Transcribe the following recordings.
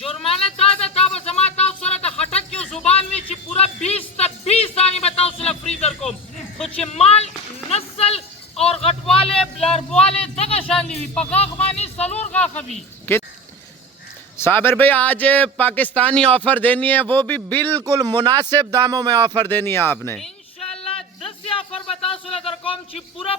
جرمانه داده تا به زما تاسو سره د خټک یو زبان وي چې پوره 20 تا 20 دانې به تاسو سره فری در کوم خو چې مال نسل اور غټواله بلاربواله دغه شان دي په غاغ باندې سلور غاخ وي. صابر بھائی آج پاکستانی آفر دینی ہے وہ بھی بالکل مناسب داموں میں آفر دینی ہے آپ نے. انشاءاللہ 10 آفر بتا سره در کوم چې پورا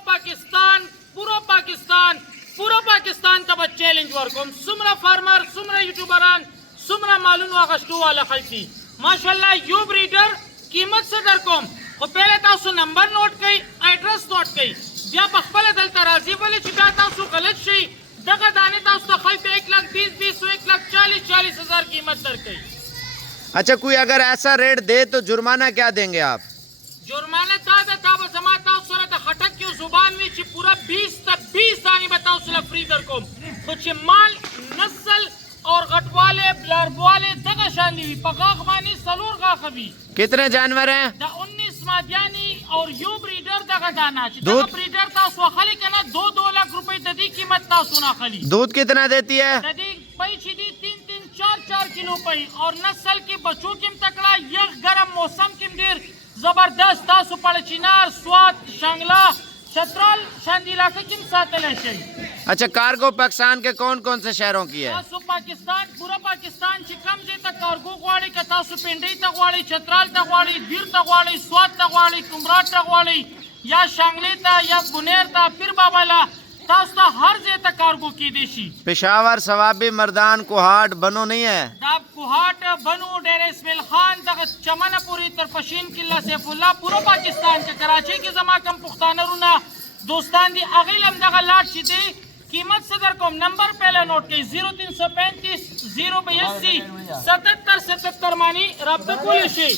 پاکستان ته چیلنج ورکوم سمره فارمر سمره یوټیوبران سمره مالونو اغشتو والا خلکی ماشاءاللہ یو بریډر قیمت سے در کوم خو پہلے تاسو نمبر نوٹ کړئ ایڈریس نوٹ کړئ بیا په خپل دلته راځي ولې چې بیا تاسو غلط شئ دغه دانې تاسو ته خلک 1,20,000 1,40,000 قیمت در کوي. اچھا کوئی اگر ایسا ریٹ دے تو جرمانہ کیا دیں گے آپ؟ جرمانه داده تا به زما تاسو سره د خټک یو زبان وي چې پوره 20 تا 20 دانې به تاسو سره فری در کوم خو چې مال نسل اور غټواله بلاربواله دغه شان دي په غاغ باندې سلور غاخ وي. کتنے جانور ہیں؟ د 19 مادیانی اور یو بریډر دغه دانا چې دغه بریډر تاسو خلی کنه 2 لاکھ روپے د دې قیمت تاسو نه خلی. دودھ کتنا دیتی ہے؟ د دې پای چې دي 3 4 کلو پای اور نسل کې بچو کې تکړه یخ گرم موسم کې ډیر زبردست تاسو پړ چینار سوات شانگلا چترال شاندی علاقے کې ساتل شي. اچھا کارگو پاکستان کے کون کون سے شہروں کی ہے؟ تاسو پاکستان پورا پاکستان چې کم دې ته کارگو غواړي که تاسو پنډۍ ته غواړي چترال ته غواړي بیر ته غواړي سوات ته غواړي کمرات ته غواړي یا شانگلی ته یا بنیر ته پیر بابا لا تاسو ته هر ځای ته کارگو کې دي شي. پشاور ثوابی مردان کوہاٹ بنو نہیں ہے؟ دا کوہاٹ بنو ډیر اسماعیل خان دغه چمنه پوری تر پشین قلعه سیف الله پورا پاکستان کې کراچۍ کې زما کم پښتانه رونه دوستان دي اغه لم دغه لاټ شي دي قیمت صدر کوم نمبر پہلے نوٹ کړئ 0335 082 77 مانی رابطہ کولی شي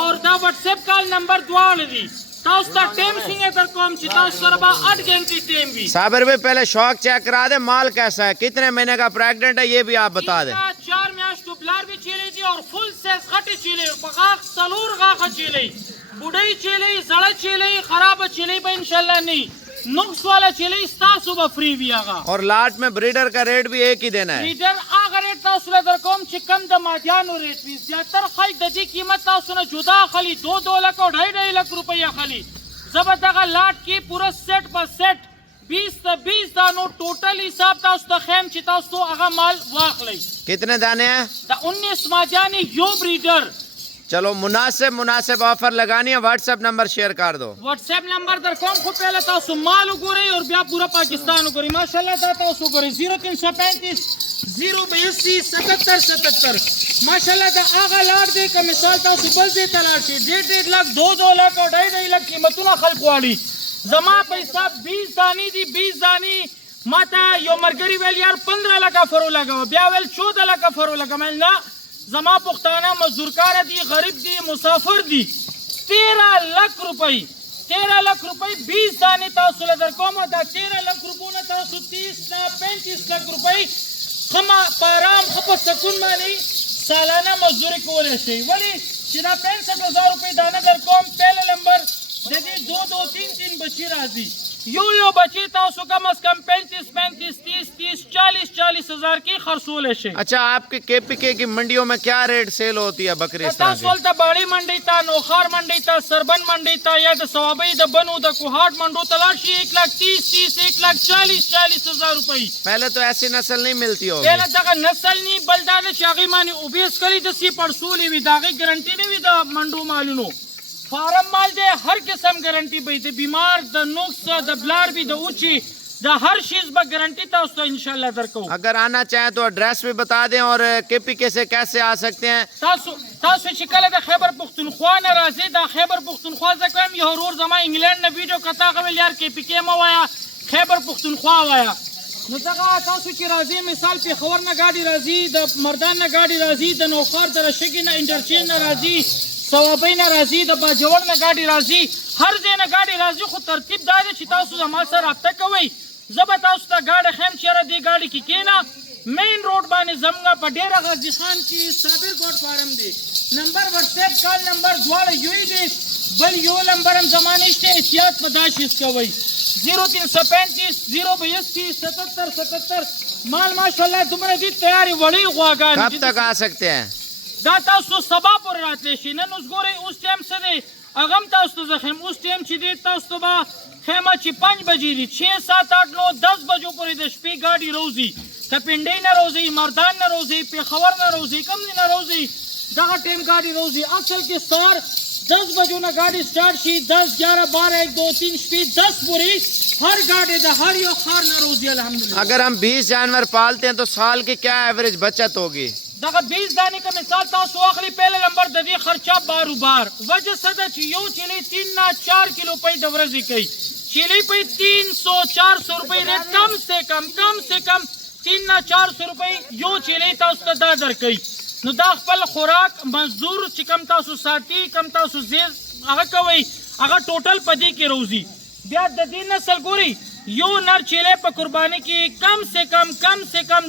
اور دا واٹس ایپ کال نمبر دواړه دي تاسو ته ټیم څنګه در کوم چې تاسو سره به 8 گھنٹے ټیم وي. صابر بھائی پہلے شوق چیک کرا دیں مال کیسا ہے کتنے مہینے کا پریگننٹ ہے یہ بھی آپ بتا دیں. 4 میاشتو بلار بھی چیلے دی اور فل سیز غټي چیلے بغاغ سلور غاغ چیلے بوډۍ چیلے زړه چیلے خراب چیلے به انشاءاللہ نه نقص والا چیلے تاسو به فری وی آغا. اور لاٹ میں بریڈر کا ریٹ بھی ایک ہی دینا ہے؟ بریڈر آغا ریٹ تاسو له در کوم چې کم د مادیانو ریٹ وی زیاتر خلک د دې قیمت تاسو نه جدا خلی 2 لاکھ او 2.5 لاکھ روپیا خلی زبردغه لاٹ کی پورا سیٹ پر سیٹ 20 تا 20 دانو ٹوٹل حساب تاسو ته خیم چې تاسو هغه مال واخلئ. کتنے دانے ہیں؟ د 19 مادیانی یو بریڈر. چلو مناسب آفر لگانی ہے واٹس ایپ نمبر شیئر کر دو. واٹس ایپ نمبر در کوم خو پہلے تاسو مال وګورئ اور بیا پورا پاکستان وګورئ ماشاءاللہ دا تاسو وګورئ 0335 082 77 ماشاءاللہ دا هغه لاټ دی که مثال تاسو بل ځای ته لاړ شئ 1.5 لاکھ 2 لاکھ او 2.5 لاکھ قیمتونه خلک غواړي زما په حساب 20 دانی دي 20 دانی ماته یو مرګري ویل یار 15 لاکھ فرو لګاو بیا ویل 14 لاکھ فرو لګم نه زما پختانه مزدورکار دی غریب دی مسافر دی 13 لاکھ روپئی 20 دانے تاسو لدر کوم دا 13 لاکھ روپونه تاسو 30 تا 35 لاکھ روپئی خما پارام خپ سکون مانی سالانه مزدوری کولای شي ولی چې دا 65,000 روپے دانه در کوم پہلے نمبر د دې 2 3 بچی راځي یو بچی تاسو کم از کم 35 30 40 ہزار کی خرصول ہے. اچھا آپ کے کے پی کے کی منڈیوں میں کیا ریٹ سیل ہوتی ہے بکری اس طرح کی؟ تا باڑی منڈی تا نوخار منڈی تا سربن منڈی تا یا د ثوابی د بنو د کوہاٹ منڈو تلاشی 1,30,000 1,40,000 روپے. پہلے تو ایسی نسل نہیں ملتی ہوگی. پہلے دغه نسل نی بلدان شاغی مانی اوبیس کلی د سی پرسولی وی داغه گارنٹی نه وی د منڈو مالونو فارم مال دے ہر قسم گارنٹی بھئی دے بیمار دا نقص دا بلار بھی دا اوچی دا ہر چیز با گارنٹی تا اس تو انشاءاللہ درکو. اگر آنا چاہیں تو ایڈریس بھی بتا دیں اور کے پی کے سے کیسے آ سکتے ہیں. تاسو شکل دا خیبر پختونخوا نے رازی دا خیبر پختونخوا زکویم یہ حرور زمان انگلینڈ نے ویڈیو کتا قبل یار کے پی کے موایا خیبر پختونخوا وایا نتاقا تاسو چی رازی مثال پی خور نا گاڑی رازی دا مردان نا گاڑی رازی دا نوخار دا رشگی نا انٹرچین نا رازی ثوابی نا راضی د باجوړ نا گاڑی راضی هر ځای نا گاڑی راضی خو ترتیب دا دی چې تاسو زما سره رابطه کوئ زه به تاسو ته گاڑی خیم چیرې دی گاڑی کې کینا مین روډ باندې زمغه په ډیره غازی خان کې صابر کوټ فارم دی number WhatsApp call number دواړه یوی دی بل یو نمبر هم زمانه شته احتیاط په داشت کوئ 0335 082 77 77 مال ماشاءالله دومره دي تیاری وړي غواګان کب تک آ سکتے ہیں؟ دا تاسو سبا پر راتلی شي نن اوس ګورئ اوس ټایم څه دی هغه هم تاسو ته زه ښیم اوس ټایم چې دی تاسو ته به ښیمه چې 5 بجې دي 6 7 8 9 10 بجو پورې د شپې ګاډي روزي که پنډۍ نه روزي مردان نه روزي پېښور نه روزي کوم ځای نه روزي دغه ټایم ګاډي روزي اصل کې سهار 10 بجو نہ گاڑی سٹارٹ شی 10 11 12 1 2 3 شپی 10 پوری ہر گاڑی دا ہر یو خار نہ روزی الحمدللہ. اگر ہم 20 جانور پالتے ہیں تو سال کی کیا ایوریج بچت ہوگی؟ دغه 20 دانی کا مثال تاسو اخلي پہلے نمبر د دې خرچه بارو بار وجہ صدا چې یو چلی 3 نه 4 کیلو پې د ورځې کوي چلی پې 300 400 روپے ریٹ کم سے کم 3 نه 400 روپے یو چلی تاسو ته دا در کوي نو دا خپل خوراک مزدور چې کم تاسو ساتي کم تاسو زیر هغه کوي هغه ټوټل پدې کې روزي بیا د دې نسل ګوري یو نر چیلے په قربانی کې کم سے کم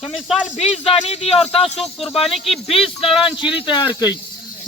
تو مثال 20 دانی دی اور تاسو قربانی کی 20 لڑان چیلی تیار کړي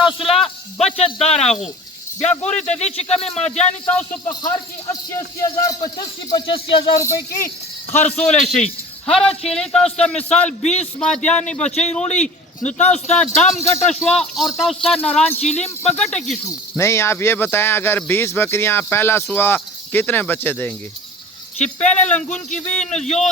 تاسو لا بچت دار آغو بیا ګوري د دې چې کمه مادیانی تاسو په خار کې 80,000 85,000 روپے کی خرڅول شي ہر چیلے تاسو ته مثال 20 مادیانی بچی روڑی نو تاسو ته دام گٹا شوا اور تاسو ته نران چیلیم په گٹه کې شو. نہیں آپ یہ بتائیں اگر 20 بکریاں پہلا سوا کتنے بچے دیں گی؟ چې پہلے لنگون کی وی نو یو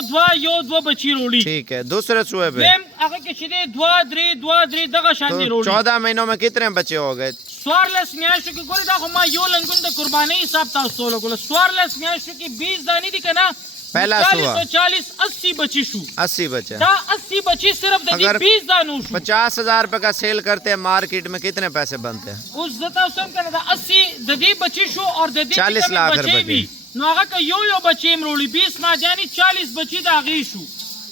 دوا بچی روڑی ٹھیک ہے دوسرے سوے پہ دیم هغه کې چې 2 دغه شان دی تو روڑی 14 مہینوں میں کتنے بچے ہو گئے؟ سوارلس میاشتو کې ګوري دا خو ما یو لنگون د قربانی حساب تاسو لګول سوارلس میاشتو کې 20 دانی دي کنه پہلا سوا 40 80 بچی شو 80 بچے دا 80 بچی صرف د 20 دانو شو 50,000 روپے کا سیل کرتے ہیں مارکیٹ میں کتنے پیسے بنتے ہیں؟ اس زتا سم کنه دا 80 د دې بچی شو اور د دې 40 لاکھ روپے کی. نو هغه که یو بچی مروړي 20 ما یعنی 40 بچی دا غي شو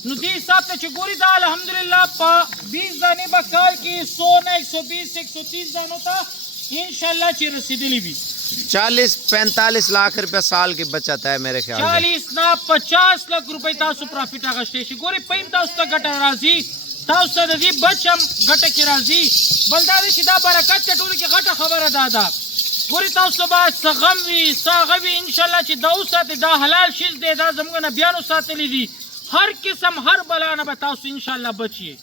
نو دې حساب ته چې ګوري دا الحمدلله په 20 دانه بکال کې 100 نه 120 130 دانو ته انشاءاللہ چې رسیدلی وي 40-45 لاکھ روپے سال کی بچت ہے میرے خیال میں 40 نه 50 لاکھ روپے تاسو پروفیټ اغشته شي ګوري پېم تاسو ته ګټه راځي تاسو ته د دې بچم ګټه کې راځي بلدا دې چې دا برکت ته ټول کې غټه خبره ده ګوري تاسو به سغوي ان شاء الله چې دا اوسه دا حلال شیز دی دا زموږ نه بیانو ساتلی دي هر قسم هر بلا نه به تاسو ان شاء الله بچي